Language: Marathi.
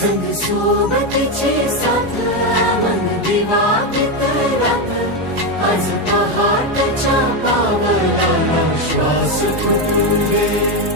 संग सोबतीची साथ मन दिवाळीत रात आज पहाटच्या पावलाला श्वास फुटू दे.